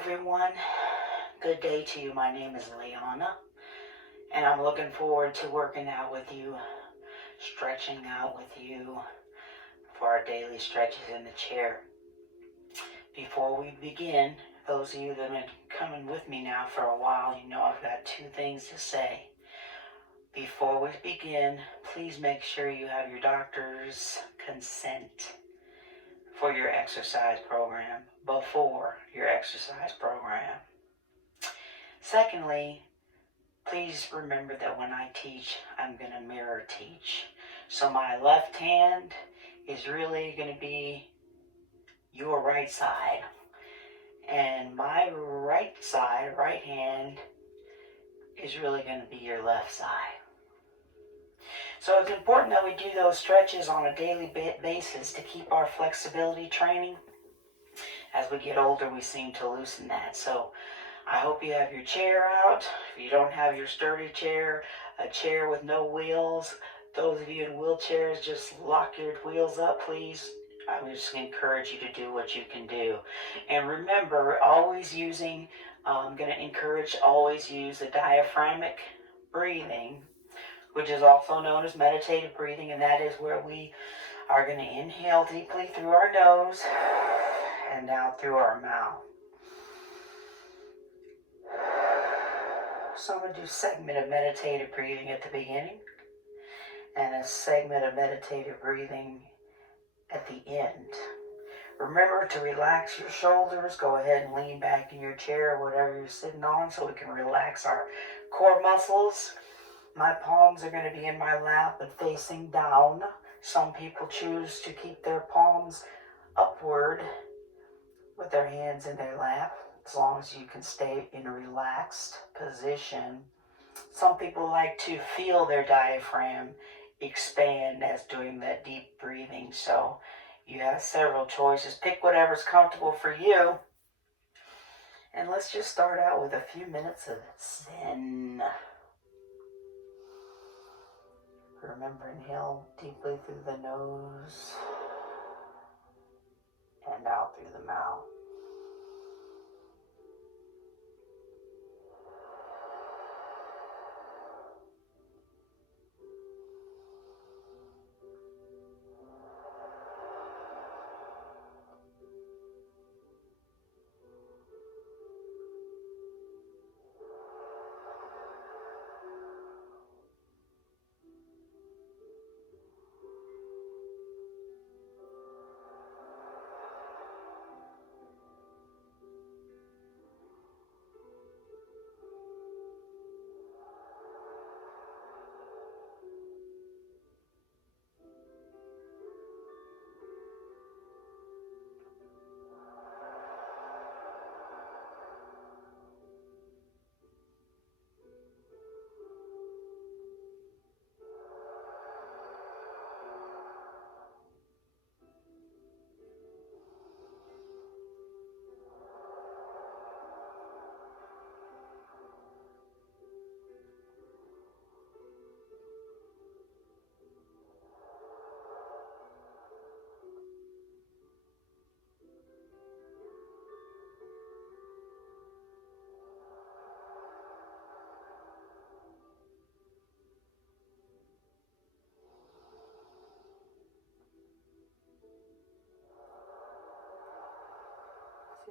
everyone. Good day to you. My name is Liana, and I'm looking forward to working out with you, stretching out with you for our daily stretches in the chair. Before we begin, those of you that have been coming with me now for a while, you know I've got two things to say. Before we begin, please make sure you have your doctor's consent for your exercise program before your exercise program. Secondly, please remember that when I teach, I'm going to mirror teach. So my left hand is really going to be your right side. And my right side, right hand, is really going to be your left side. So it's important that we do those stretches on a daily basis to keep our flexibility training. As we get older, we seem to loosen that. So I hope you have your chair out. If you don't have your sturdy chair, a chair with no wheels, those of you in wheelchairs, just lock your wheels up, please. I would just encourage you to do what you can do. And remember, always using, I'm going to encourage always use the diaphragmic breathing, which is also known as meditative breathing, and that is where we are going to inhale deeply through our nose and out through our mouth. So I'm going to do a segment of meditative breathing at the beginning and a segment of meditative breathing at the end. Remember to relax your shoulders. Go ahead and lean back in your chair or whatever you're sitting on so we can relax our core muscles. My palms are going to be in my lap and facing down. Some people choose to keep their palms upward with their hands in their lap, as long as you can stay in a relaxed position. Some people like to feel their diaphragm expand as doing that deep breathing. So you have several choices. Pick whatever's comfortable for you. And let's just start out with a few minutes of Zen. Remember, inhale deeply through the nose and out through the mouth.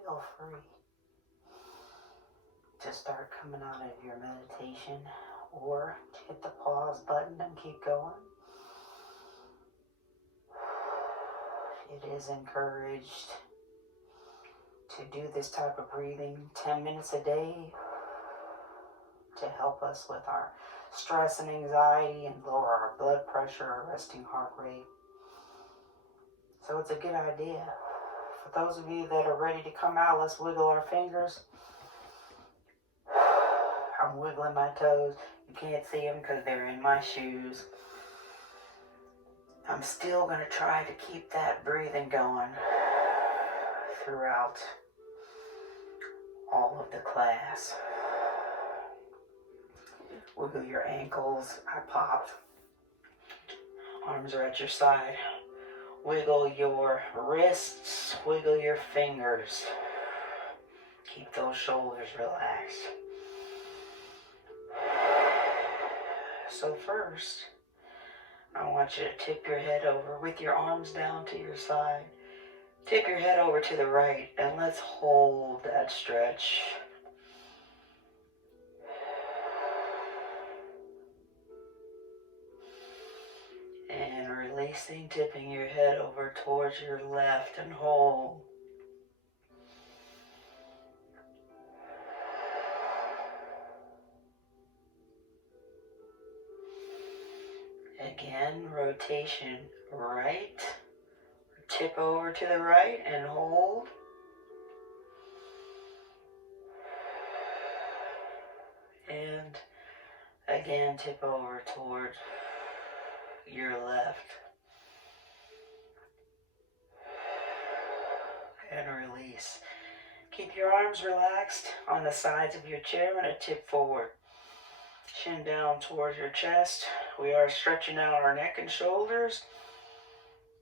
Feel free to start coming out of your meditation or to hit the pause button and keep going. It is encouraged to do this type of breathing 10 minutes a day to help us with our stress and anxiety and lower our blood pressure, our resting heart rate. So it's a good idea. For those of you that are ready to come out, let's wiggle our fingers. I'm wiggling my toes. You can't see them because they're in my shoes. I'm still going to try to keep that breathing going throughout all of the class. Wiggle your ankles. I popped. Arms are at your side. Wiggle your wrists. Wiggle your fingers. Keep those shoulders relaxed. So first, I want you to tip your head over with your arms down to your side. Tip your head over to the right, and let's hold that stretch. And releasing, tipping your head over towards your left and hold. Again, rotation right. Tip over to the right and hold. And again, tip over towards your left. And release. Keep your arms relaxed on the sides of your chair and a tip forward. Chin down towards your chest. We are stretching out our neck and shoulders.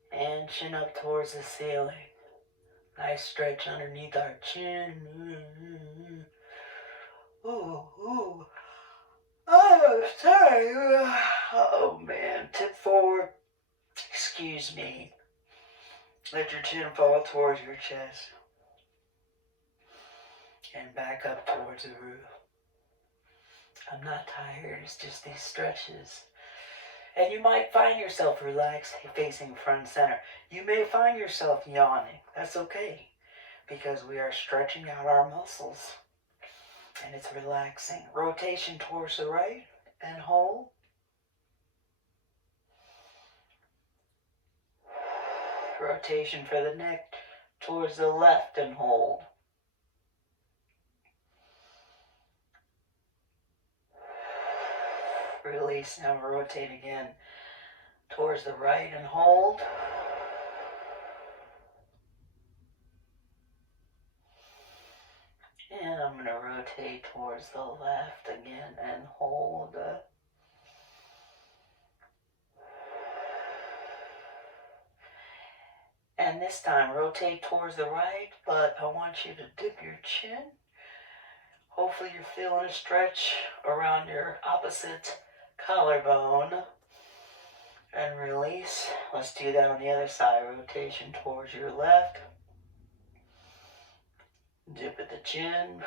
And chin up towards the ceiling. Nice stretch underneath our chin. Ooh, ooh. Oh, sorry. Oh, man. Tip forward. Excuse me. Let your chin fall towards your chest. And back up towards the roof. I'm not tired. It's just these stretches. And you might find yourself relaxed, facing front center. You may find yourself yawning. That's okay, because we are stretching out our muscles. And it's relaxing. Rotation towards the right and hold. Rotation for the neck towards the left and hold. Release. Now rotate again towards the right and hold. And I'm going to rotate towards the left again and hold. And this time rotate towards the right, but I want you to dip your chin. Hopefully you're feeling a stretch around your opposite collarbone. And release. Let's do that on the other side. Rotation towards your left. Dip at the chin.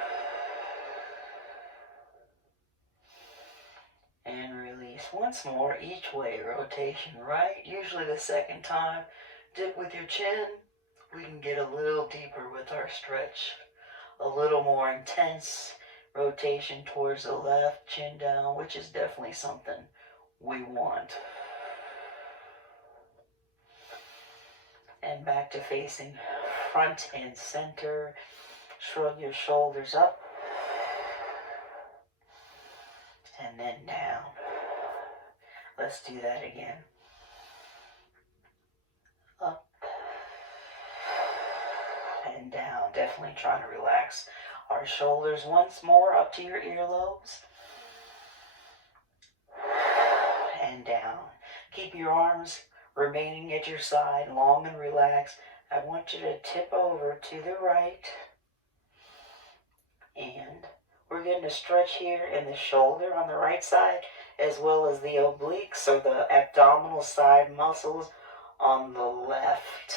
And release. Once more, each way. Rotation right. Usually the second time, dip with your chin. We can get a little deeper with our stretch. A little more intense. Rotation towards the left, chin down, which is definitely something we want. And back to facing front and center. Shrug your shoulders up. And then down. Let's do that again. Up. And down. Definitely trying to relax our shoulders once more up to your earlobes. And down. Keep your arms remaining at your side, long and relaxed. I want you to tip over to the right. And we're getting a stretch here in the shoulder on the right side, as well as the obliques, or the abdominal side muscles on the left.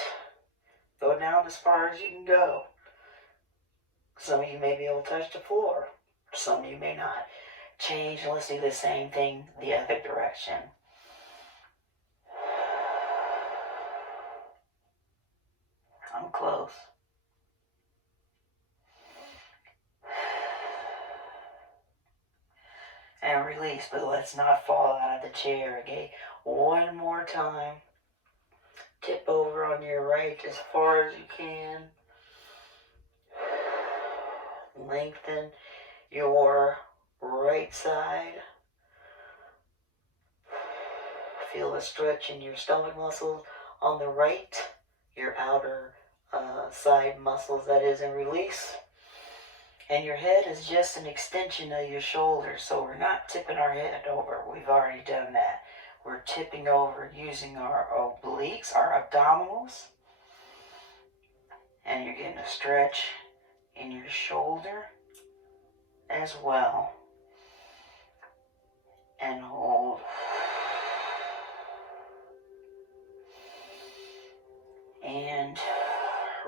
Go down as far as you can go. Some of you may be able to touch the floor. Some of you may not. Change, and let's do the same thing the other direction. I'm close. And release, but let's not fall out of the chair, okay? One more time. Tip over on your right as far as you can. Lengthen your right side. Feel the stretch in your stomach muscles on the right, your outer side muscles, that is, and release. And your head is just an extension of your shoulders, so we're not tipping our head over. We've already done that. We're tipping over using our obliques, our abdominals. And you're getting a stretch in your shoulder as well. And hold. And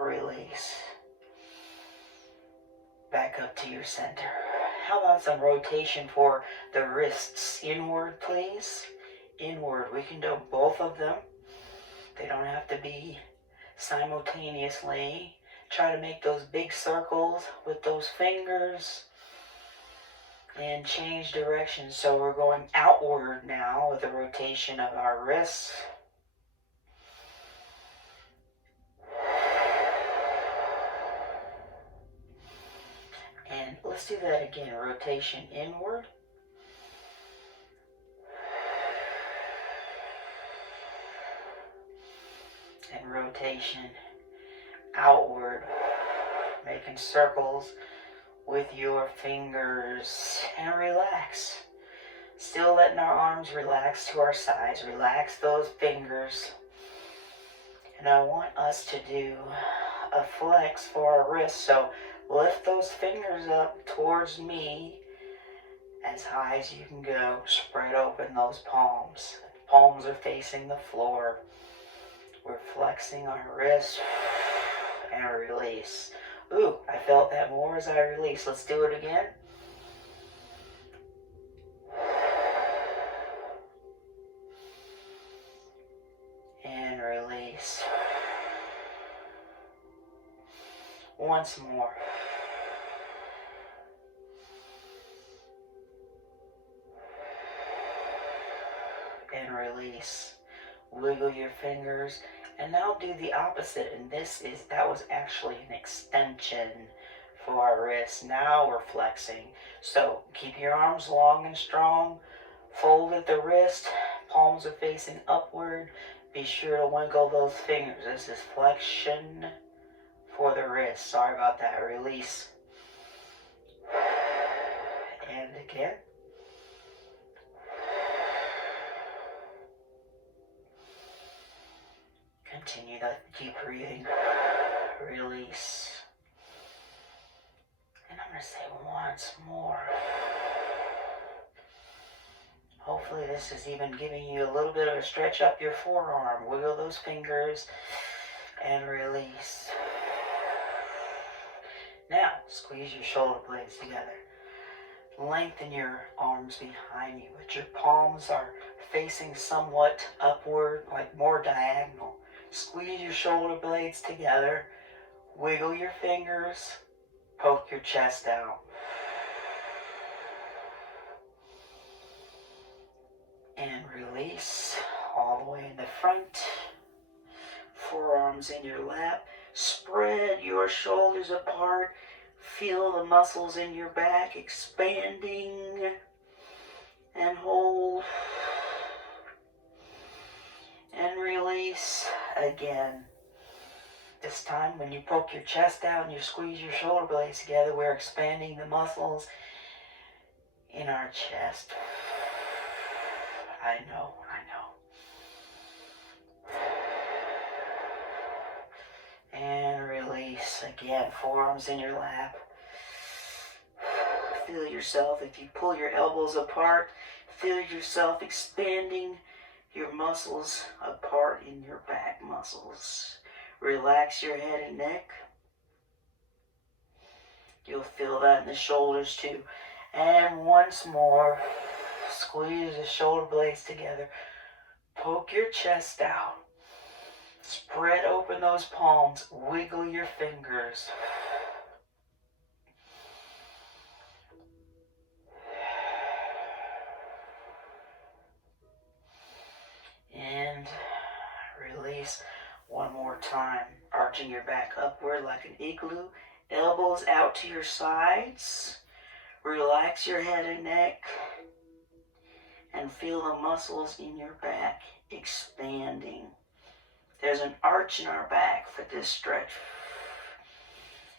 release. Back up to your center. How about some rotation for the wrists? Inward, please. Inward. We can do both of them. They don't have to be simultaneously. Try to make those big circles with those fingers and change direction. So we're going outward now with the rotation of our wrists. And let's do that again. Rotation inward. And rotation outward. Making circles with your fingers. And relax. Still letting our arms relax to our sides. Relax those fingers. And I want us to do a flex for our wrists. So lift those fingers up towards me as high as you can go. Spread open those palms. Palms are facing the floor. We're flexing our wrists and release. Ooh, I felt that more as I release. Let's do it again. And release. Once more. And release. Wiggle your fingers. And now do the opposite. And that was actually an extension for our wrists. Now we're flexing. So keep your arms long and strong. Fold at the wrist. Palms are facing upward. Be sure to wiggle those fingers. This is flexion for the wrist. Sorry about that. Release. And again. Continue that deep breathing. Release. And I'm going to say once more. Hopefully this is even giving you a little bit of a stretch up your forearm. Wiggle those fingers and release. Now, squeeze your shoulder blades together. Lengthen your arms behind you, but your palms are facing somewhat upward, like more diagonal. Squeeze your shoulder blades together. Wiggle your fingers. Poke your chest out. And release all the way in the front. Forearms in your lap. Spread your shoulders apart. Feel the muscles in your back expanding. And hold. And release again. This time when you poke your chest out and you squeeze your shoulder blades together, we're expanding the muscles in our chest. I know. And release again. Forearms in your lap. Feel yourself, if you pull your elbows apart, feel yourself expanding your muscles apart in your back muscles. Relax your head and neck. You'll feel that in the shoulders too. And once more, squeeze the shoulder blades together. Poke your chest out. Spread open those palms. Wiggle your fingers. And release one more time. Arching your back upward like an igloo. Elbows out to your sides. Relax your head and neck. And feel the muscles in your back expanding. There's an arch in our back for this stretch.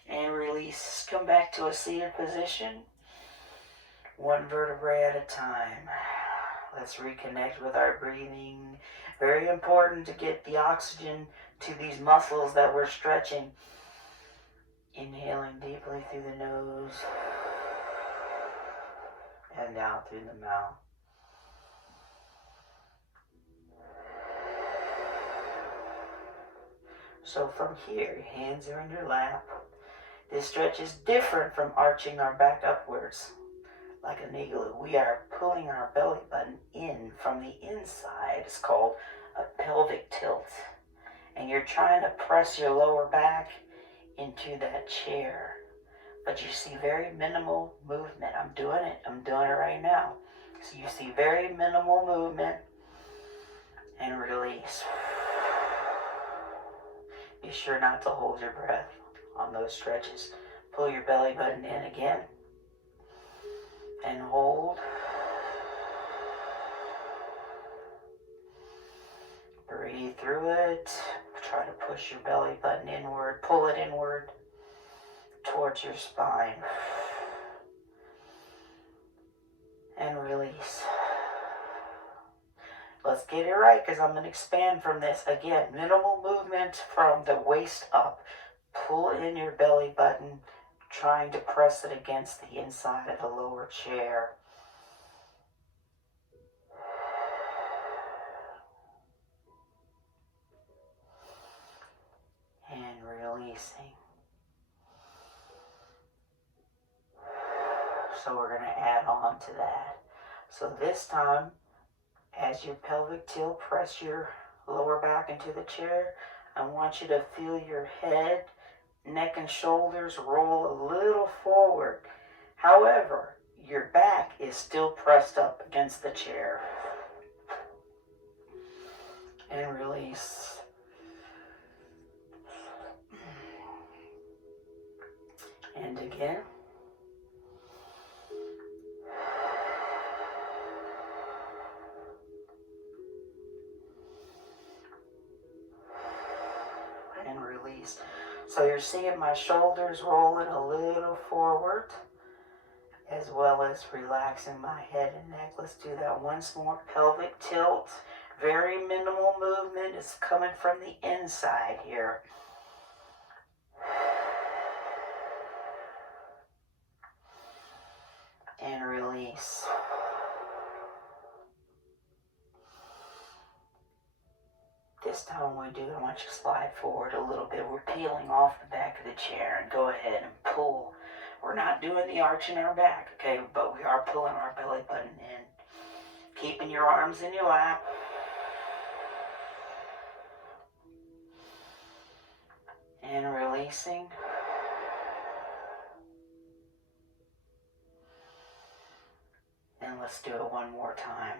And release. Come back to a seated position. One vertebrae at a time. Let's reconnect with our breathing. Very important to get the oxygen to these muscles that we're stretching Inhaling deeply through the nose and out through the mouth. So from here, your hands are in your lap. This stretch is different from arching our back upwards like an igloo. We are pulling our belly button in from the inside. It's called a pelvic tilt. And you're trying to press your lower back into that chair. But you see very minimal movement. I'm doing it right now. So you see very minimal movement and release. Be sure not to hold your breath on those stretches. Pull your belly button in again and hold. Breathe through it. Try to push your belly button inward. Pull it inward towards your spine. And release. Let's get it right because I'm going to expand from this. Again, minimal movement from the waist up. Pull in your belly button, trying to press it against the inside of the lower chair. And releasing. So we're going to add on to that. So this time, as your pelvic tilt, press your lower back into the chair. I want you to feel your head, neck, and shoulders roll a little forward. However, your back is still pressed up against the chair. And release. And again. And release. So you're seeing my shoulders rolling a little forward, as well as relaxing my head and neck. Let's do that once more. Pelvic tilt. Very minimal movement. It's coming from the inside here. And release. This time when we do it, I want you to slide forward a little bit. We're peeling off the back of the chair and go ahead and pull. We're not doing the arch in our back, okay? But we are pulling our belly button in. Keeping your arms in your lap. And releasing. And let's do it one more time.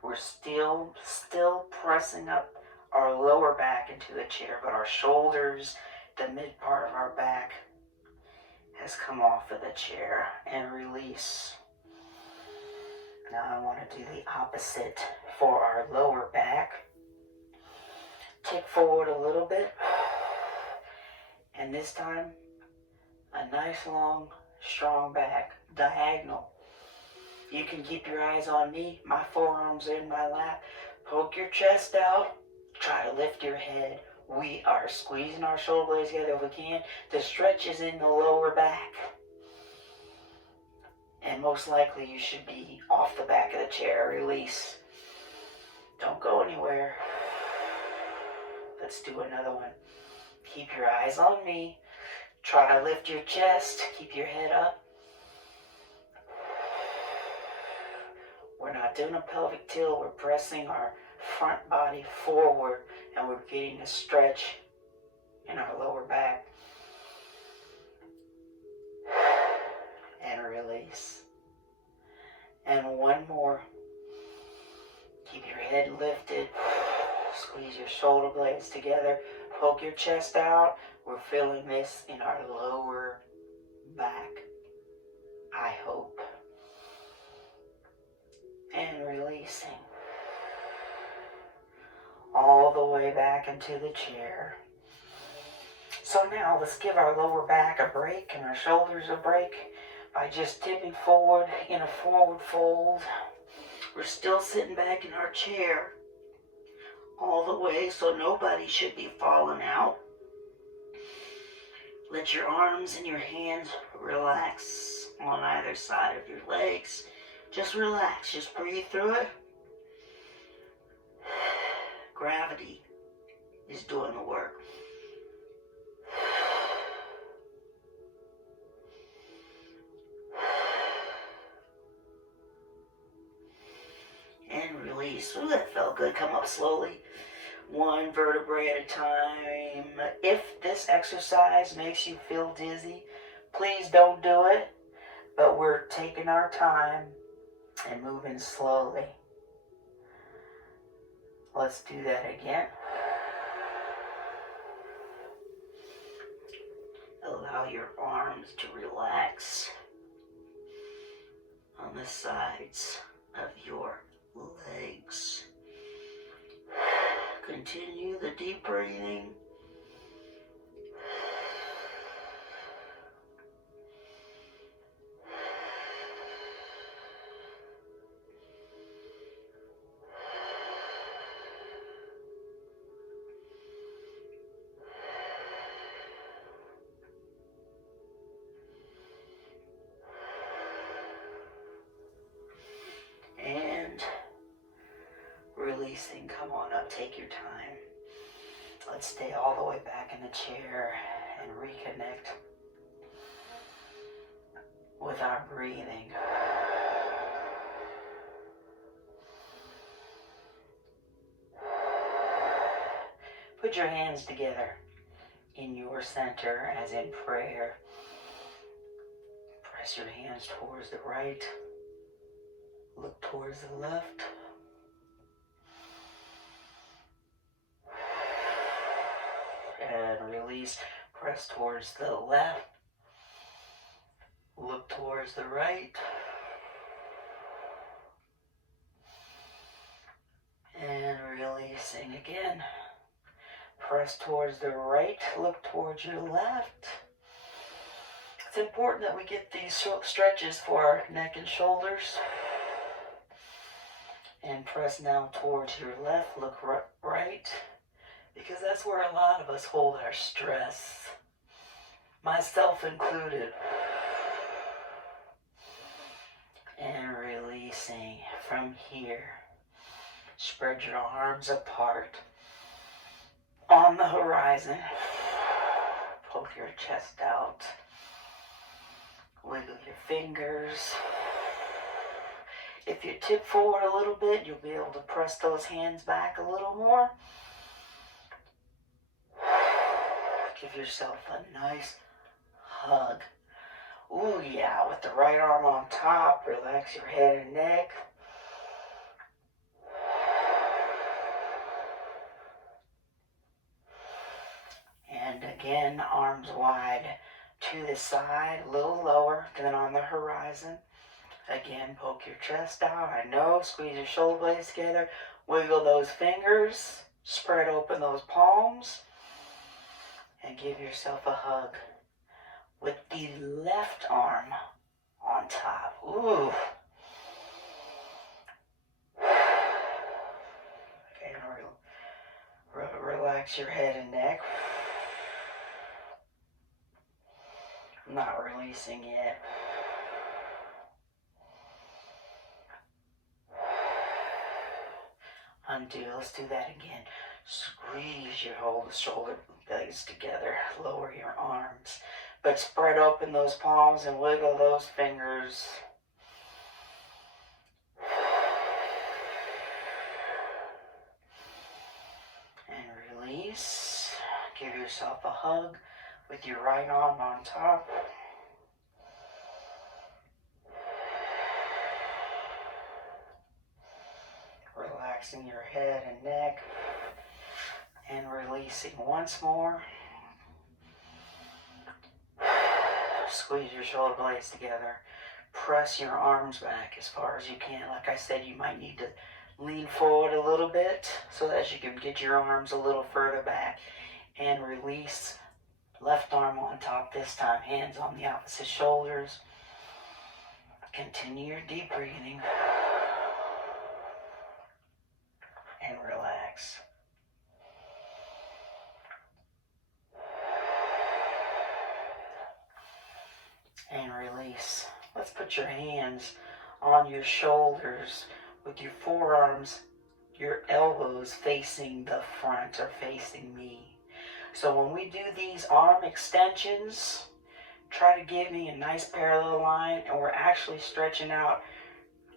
We're still pressing up our lower back into the chair, but our shoulders, the mid part of our back has come off of the chair. And release. Now I want to do the opposite for our lower back. Tick forward a little bit. And this time, a nice long, strong back, diagonal. You can keep your eyes on me. My forearms are in my lap. Poke your chest out. Try to lift your head. We are squeezing our shoulder blades together if we can. The stretch is in the lower back. And most likely you should be off the back of the chair. Release. Don't go anywhere. Let's do another one. Keep your eyes on me. Try to lift your chest. Keep your head up. We're not doing a pelvic tilt. We're pressing our front body forward and we're getting a stretch in our lower back. And release. And one more. Keep your head lifted. Squeeze your shoulder blades together. Poke your chest out. We're feeling this in our lower back. I hope. And releasing. All the way back into the chair. So now let's give our lower back a break and our shoulders a break by just tipping forward in a forward fold. We're still sitting back in our chair all the way, so nobody should be falling out. Let your arms and your hands relax on either side of your legs. Just relax. Just breathe through it. Gravity is doing the work. And release. Ooh, that felt good. Come up slowly. One vertebrae at a time. If this exercise makes you feel dizzy, please don't do it. But we're taking our time and moving slowly. Let's do that again. Allow your arms to relax on the sides of your legs. Continue the deep breathing. And releasing. Come on up, take your time. Let's stay all the way back in the chair and reconnect with our breathing. Put your hands together in your center as in prayer. Press your hands towards the right. Look towards the left. And release. Press towards the left. Look towards the right. And releasing again. Press towards the right. Look towards your left. It's important that we get these stretches for our neck and shoulders. And press now towards your left. Look right. Because that's where a lot of us hold our stress. Myself included. And releasing from here. Spread your arms apart on the horizon. Poke your chest out. Wiggle your fingers. If you tip forward a little bit, you'll be able to press those hands back a little more. Give yourself a nice hug. Ooh, yeah, with the right arm on top, relax your head and neck. And again, arms wide to the side, a little lower than on the horizon. Again, poke your chest out. I know, squeeze your shoulder blades together. Wiggle those fingers. Spread open those palms. And give yourself a hug with the left arm on top. Ooh. Okay, relax your head and neck. I'm not releasing yet. Undo. Let's do that again. Squeeze your whole shoulder blades together. Lower your arms. But spread open those palms and wiggle those fingers. And release. Give yourself a hug with your right arm on top. Relaxing your head and neck. And releasing once more. Squeeze your shoulder blades together. Press your arms back as far as you can. Like I said, you might need to lean forward a little bit so that you can get your arms a little further back. And release. Left arm on top this time. Hands on the opposite shoulders. Continue your deep breathing. And relax. release. Let's put your hands on your shoulders with your forearms, your elbows facing the front or facing me. So when we do these arm extensions, try to give me a nice parallel line, and we're actually stretching out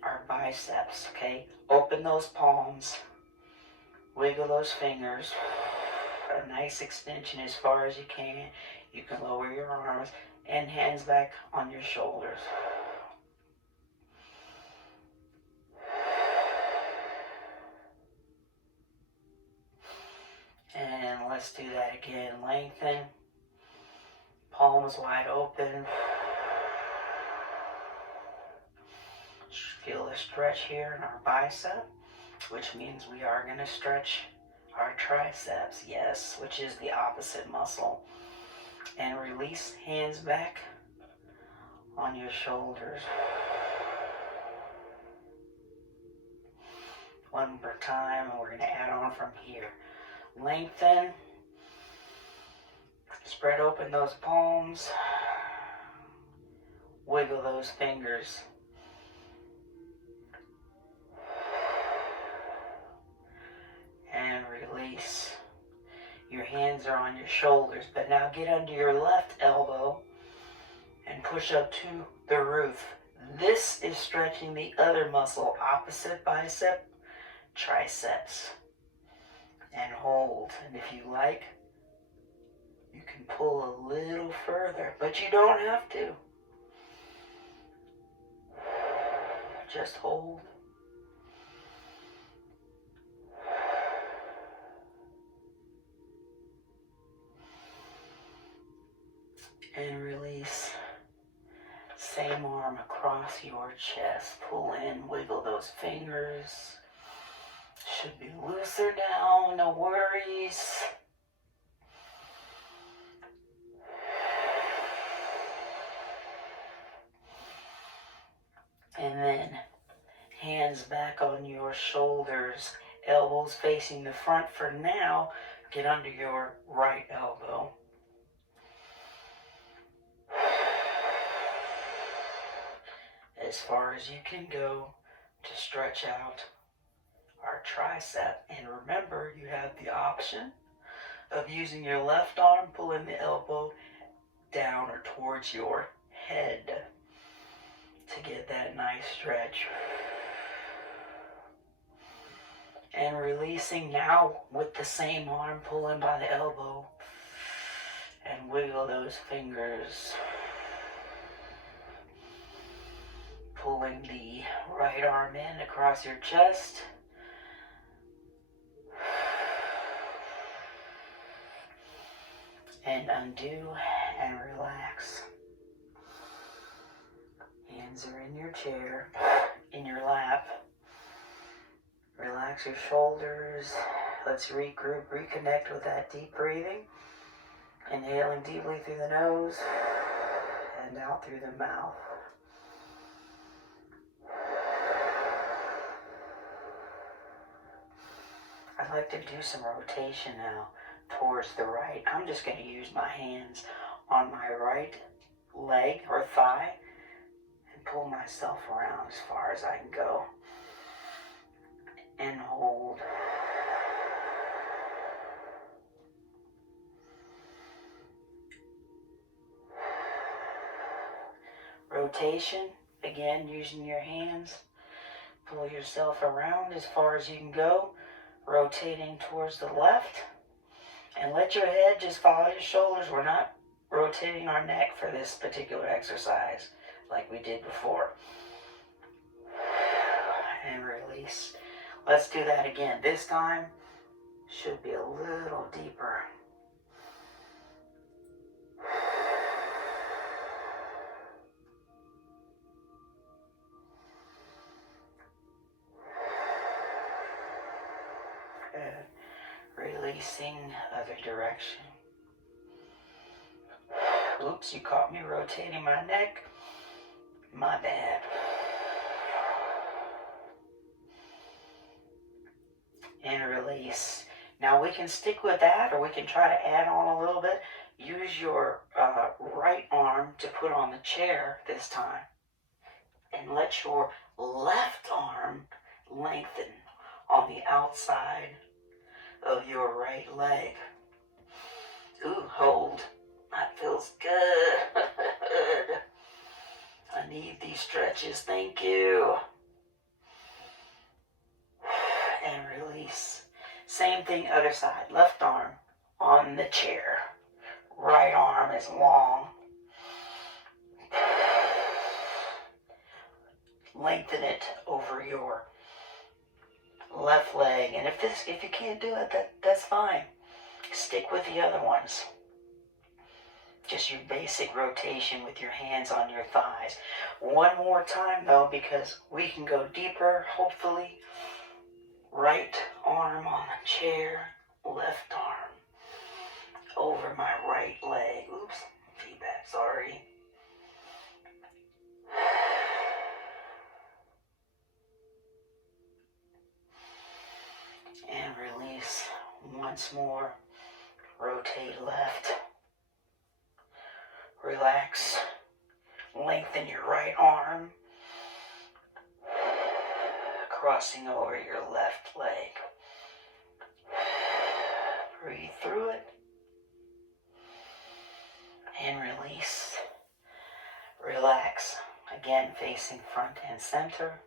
our biceps, okay? Open those palms, wiggle those fingers, a nice extension as far as you can. You can lower your arms and hands back on your shoulders. And let's do that again. Lengthen, palms wide open. Feel the stretch here in our bicep, which means we are going to stretch our triceps, yes, which is the opposite muscle. And release, hands back on your shoulders. One more time, and we're going to add on from here. Lengthen, spread open those palms, wiggle those fingers. And release. Your hands are on your shoulders, but now get under your left elbow and push up to the roof. This is stretching the other muscle, opposite bicep, triceps. And hold. And if you like, you can pull a little further, but you don't have to. Just hold. And release. Same arm across your chest. Pull in, wiggle those fingers. Should be looser now, no worries. And then hands back on your shoulders, elbows facing the front for now. Get under your right elbow. As far as you can go to stretch out our tricep. And remember, you have the option of using your left arm, pulling the elbow down or towards your head to get that nice stretch. And releasing now with the same arm, pulling by the elbow and wiggle those fingers. Pulling the right arm in across your chest. And undo and relax. Hands are in your chair, in your lap. Relax your shoulders. Let's regroup, reconnect with that deep breathing. Inhaling deeply through the nose and out through the mouth. I'd like to do some rotation now towards the right. I'm just going to use my hands on my right leg or thigh and pull myself around as far as I can go. And hold. Rotation, again using your hands. Pull yourself around as far as you can go, rotating towards the left. And let your head just follow your shoulders. We're not rotating our neck for this particular exercise like we did before. And release. Let's do that again. This time should be a little deeper. And releasing other direction. Oops, you caught me rotating my neck. My bad. And release. Now we can stick with that, or we can try to add on a little bit. use your right arm to put on the chair this time, and let your left arm lengthen on the outside of your right leg. Ooh, hold. That feels good. I need these stretches, thank you. And release. Same thing, other side. Left arm on the chair. Right arm is long. Lengthen it over your left leg. And if you can't do it, that's fine. Stick with the other ones. Just your basic rotation with your hands on your thighs. One more time though, because we can go deeper, hopefully. Right arm on the chair, left arm over my right leg. Oops, feedback, sorry. And release once more. Rotate left. Relax. Lengthen your right arm. Crossing over your left leg. Breathe through it. And release. Relax. Again, facing front and center.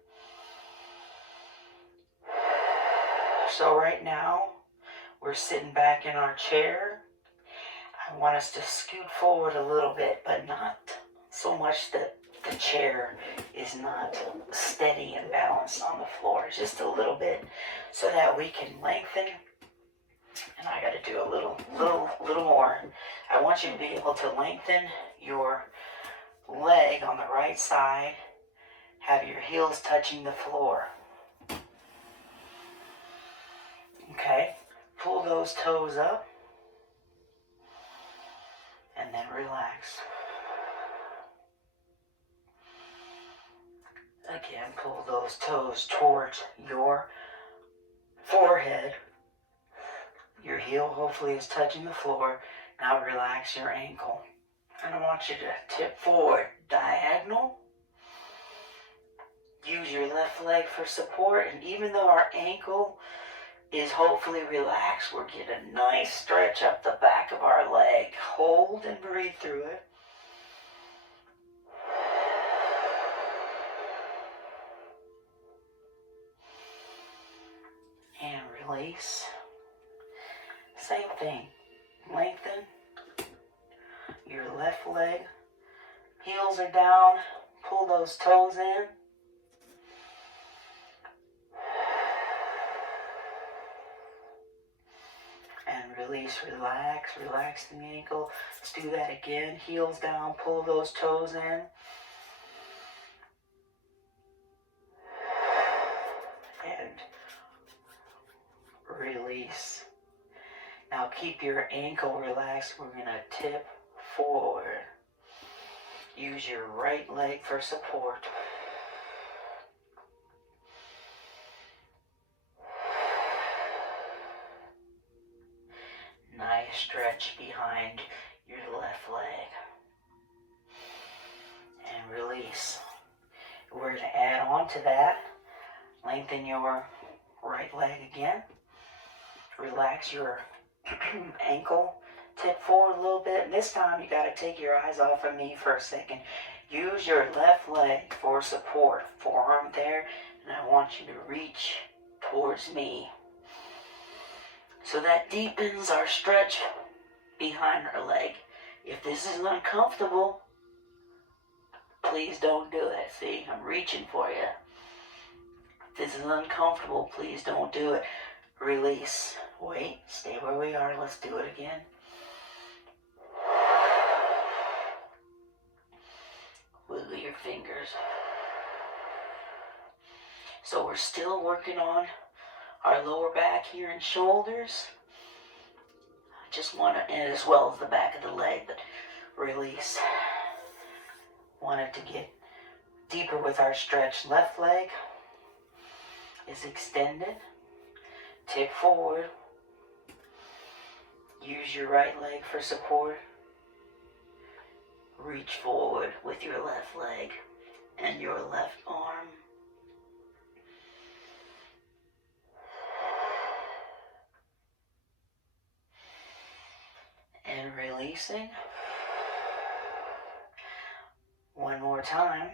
So right now, we're sitting back in our chair. I want us to scoot forward a little bit, but not so much that the chair is not steady and balanced on the floor. Just a little bit so that we can lengthen. And I got to do a little more. I want you to be able to lengthen your leg on the right side. Have your heels touching the floor. Okay, pull those toes up and then relax. Again, pull those toes towards your forehead. Your heel hopefully is touching the floor. Now relax your ankle. And I want you to tip forward diagonal. Use your left leg for support. And even though our ankle is hopefully relaxed, we're getting a nice stretch up the back of our leg. Hold and breathe through it. And release. Same thing. Lengthen your left leg. Heels are down. Pull those toes in. Release, relax the ankle. Let's do that again. Heels down, pull those toes in. And release. Now keep your ankle relaxed. We're going to tip forward. Use your right leg for support. Nice stretch behind your left leg. And release. We're going to add on to that. Lengthen your right leg again. Relax your ankle. Tip forward a little bit. And this time you got to take your eyes off of me for a second. Use your left leg for support. Forearm there. And I want you to reach towards me. So that deepens our stretch behind our leg. If this is uncomfortable, please don't do it. See, I'm reaching for you. If this is uncomfortable, please don't do it. Release. Wait, stay where we are. Let's do it again. Wiggle your fingers. So we're still working on our lower back here and shoulders. I just want to, and as well as the back of the leg, but release. Wanted to get deeper with our stretch. Left leg is extended. Tip forward. Use your right leg for support. Reach forward with your left leg and your left arm. And releasing. One more time.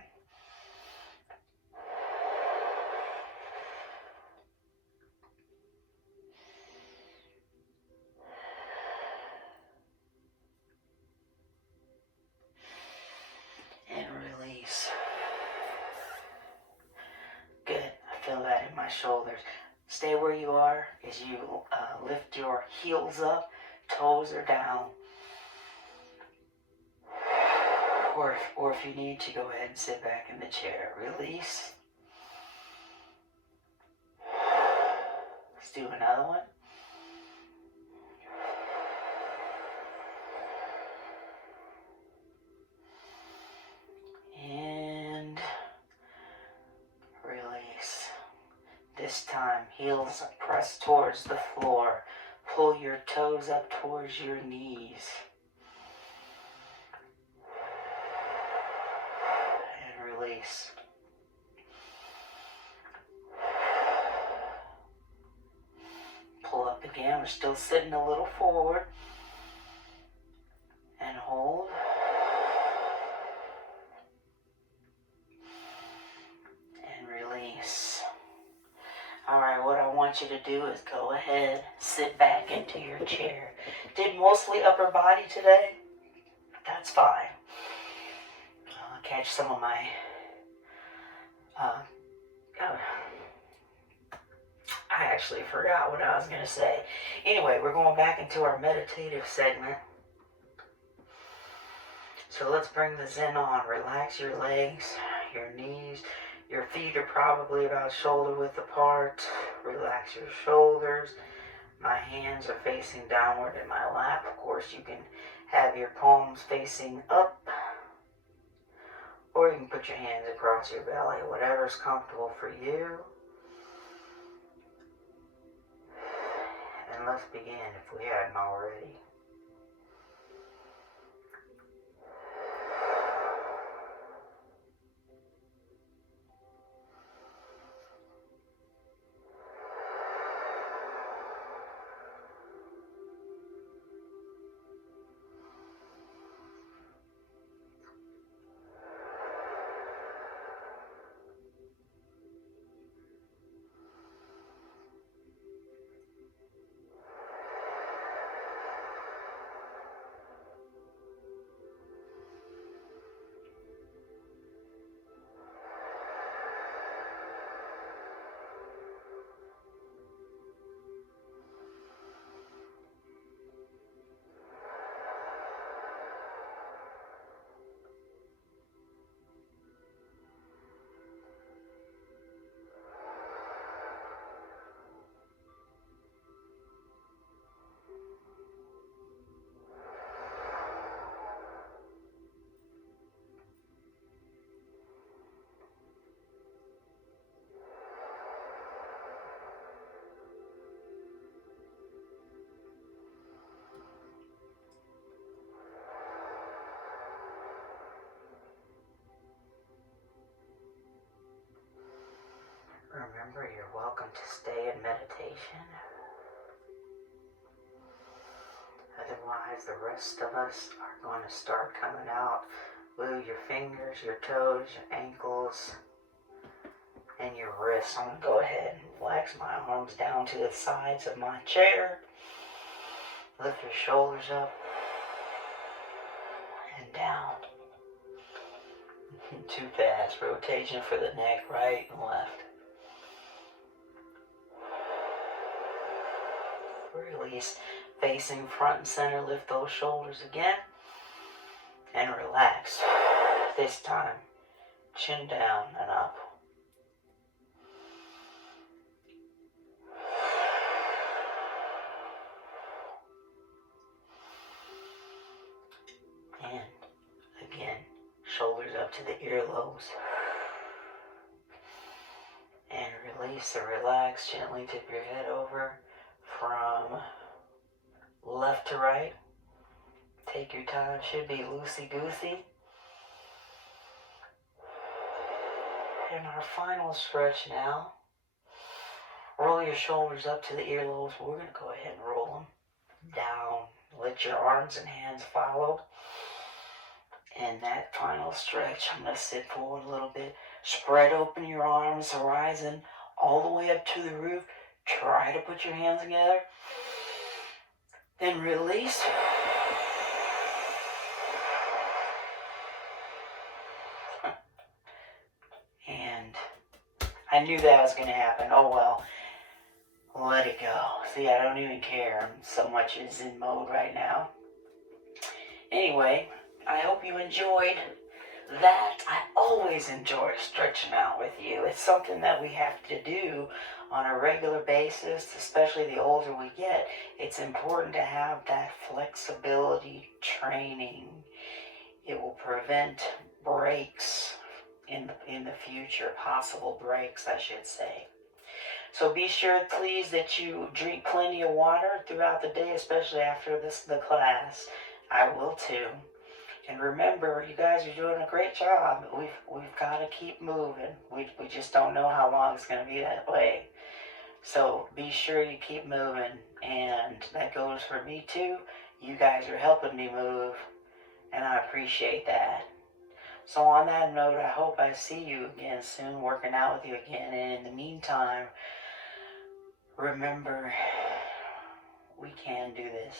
And release. Good. I feel that in my shoulders. Stay where you are as you lift your heels up, toes are down. Or if you need to, go ahead and sit back in the chair. Release. Let's do another one. And release. This time, heels press towards the floor. Pull your toes up towards your knees. And release. Pull up again. We're still sitting a little forward. And hold. And release. Alright, what I want you to do is go ahead, sit back into your chair. Did mostly upper body today? That's fine. I'll catch some of my I actually forgot what I was going to say. Anyway, we're going back into our meditative segment. So let's bring the Zen on. Relax your legs, your knees. Your feet are probably about shoulder width apart. Relax your shoulders. My hands are facing downward in my lap. Of course, you can have your palms facing up. Or you can put your hands across your belly. Whatever's comfortable for you. And let's begin if we hadn't already. Remember, you're welcome to stay in meditation. Otherwise, the rest of us are going to start coming out. Move your fingers, your toes, your ankles, and your wrists. I'm going to go ahead and flex my arms down to the sides of my chair. Lift your shoulders up and down. Too fast. Rotation for the neck, right and left. Release, facing front and center. Lift those shoulders again and relax. This time, chin down and up. And again, shoulders up to the earlobes. And release or relax. Gently tip your head over from left to right. Take your time. Should be loosey-goosey. And our final stretch now. Roll your shoulders up to the earlobes. We're going to go ahead and roll them down. Let your arms and hands follow. And that final stretch, I'm going to sit forward a little bit. Spread open your arms, horizon, all the way up to the roof. Try to put your hands together. Then release. And I knew that was going to happen. Oh well. Let it go. See, I don't even care. So much is in mode right now. Anyway, I hope you enjoyed that. I always enjoy stretching out with you. It's something that we have to do on a regular basis, especially the older we get. It's important to have that flexibility training. It will prevent breaks in the future, possible breaks, I should say. So be sure, please, that you drink plenty of water throughout the day, especially after the class. I will too. And remember, you guys are doing a great job. We've got to keep moving. We just don't know how long it's going to be that way. So be sure you keep moving. And that goes for me too. You guys are helping me move. And I appreciate that. So on that note, I hope I see you again soon, working out with you again. And in the meantime, remember, we can do this.